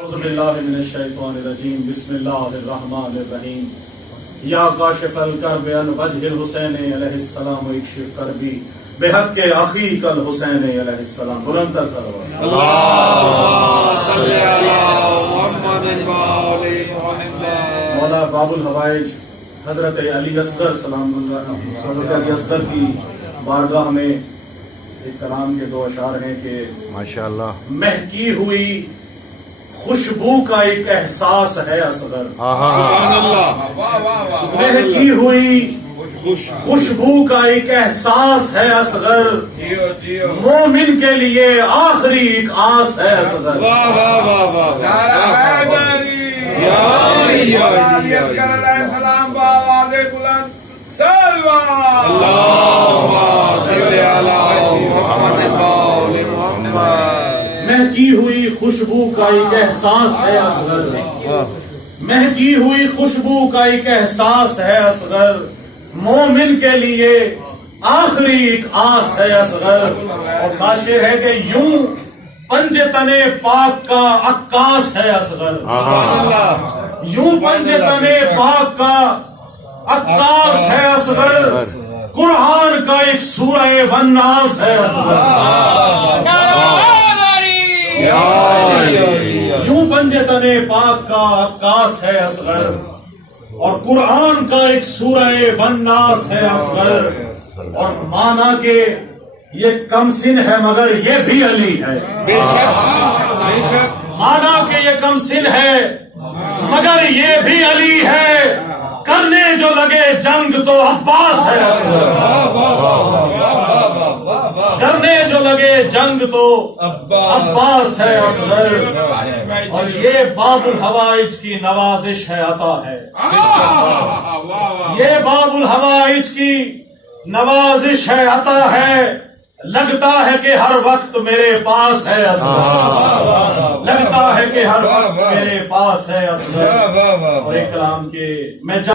اعوذ باللہ من الشیطان الرجیم بسم اللہ الرحمن الرحیم یا کاشف الکرب عن وجہ الحسین علیہ السلام اکشف کربی بحق اخیک الحسین علیہ السلام. بلندر صلوات اللہم صلی علی محمد و آل محمد. مولا باب الحوائج حضرت علی اصغر سلام اللہ حضرت علی اصغر کی بارگاہ میں ایک کلام کے دو اشعار ہیں کہ ماشاءاللہ مہکی ہوئی خوشبو کا ایک احساس ہے اصغر. سبحان اللہ. مہکی ہوئی خوشبو کا ایک احساس ہے اصغر. مومن کے لیے آخری ایک آس ہے اصغر. واہ واہ واہ واہ. اللہم صلی علی محمد و آل محمد. مہکی ہوئی خوشبو کا ایک احساس ہے اصغر. مہکی ہوئی خوشبو کا ایک احساس ہے اصغر. مومن کے لیے آخری ایک آس ہے اصغر. اور خاشر ہے کہ یوں پنجے تنے پاک کا عکاس ہے اصغر. یوں پنجے تنے پاک کا عکاس ہے اصغر. قرآن کا ایک سورہ والناس ہے اصغر. یوں پنجے تنے پاک کا عکاس ہے اصغر اور قرآن کا ایک سورہ والناس ہے اصغر. اور مانا کہ یہ کم سن ہے مگر یہ بھی علی ہے. مانا کہ یہ کم سن ہے مگر یہ بھی علی ہے. کرنے جو لگے جنگ تو عباس ہے اصغر. کرنے جو لگے جنگ تو عباس ہے اصغر. اور یہ باب الحوائج کی نوازش ہے، عطا ہے. یہ باب الحوائج کی نوازش ہے، عطا ہے. لگتا ہے کہ ہر وقت میرے پاس ہے اصغر. لگتا ہے کہ ہر وقت میرے پاس ہے اصغر. اور ایک کلام کے میں